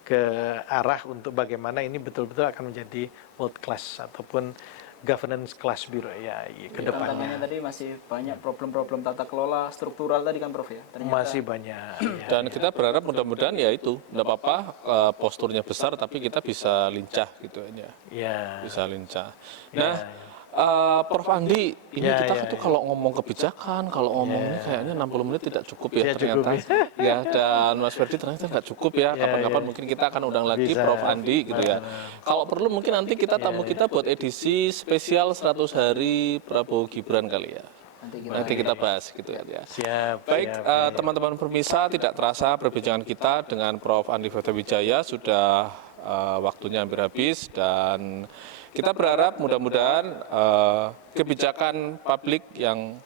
ke arah untuk bagaimana ini betul-betul akan menjadi world class ataupun governance class bureau ya ke depannya. Tantangannya tadi masih banyak problem-problem tata kelola struktural tadi kan Prof ya. Ternyata masih banyak. Dan kita berharap mudah-mudahan ya itu enggak apa-apa posturnya besar tapi kita bisa lincah gitu aja. Ya. Bisa lincah. Nah, Prof Andi, ini kita tuh kalau ngomong kebijakan, kalau ngomong ini kayaknya 60 menit tidak cukup ya ternyata. Ya, dan Mas Ferdi ternyata nggak cukup ya. Kapan-kapan mungkin kita akan undang lagi Prof Andi gitu ya. Kalau perlu mungkin nanti tamu kita buat edisi spesial 100 hari Prabowo Gibran kali ya. Nanti kita bahas gitu ya. Siap. Baik, teman-teman pemirsa, tidak terasa perbincangan kita dengan Prof Andi Firdawijaya sudah waktunya hampir habis dan kita berharap mudah-mudahan kebijakan publik yang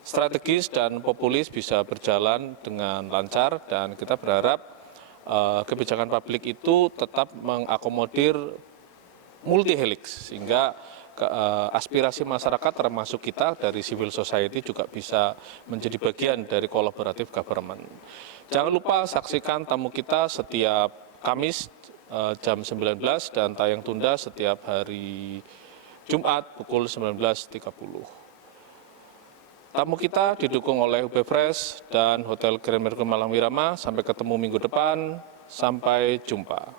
strategis dan populis bisa berjalan dengan lancar dan kita berharap kebijakan publik itu tetap mengakomodir multi helix sehingga aspirasi masyarakat termasuk kita dari civil society juga bisa menjadi bagian dari collaborative government. Jangan lupa saksikan tamu kita setiap Kamis jam 19 dan tayang tunda setiap hari Jumat pukul 19.30. Tamu kita didukung oleh UB Fresh dan Hotel Grand Mercure Malang Wirama. Sampai ketemu minggu depan. Sampai jumpa.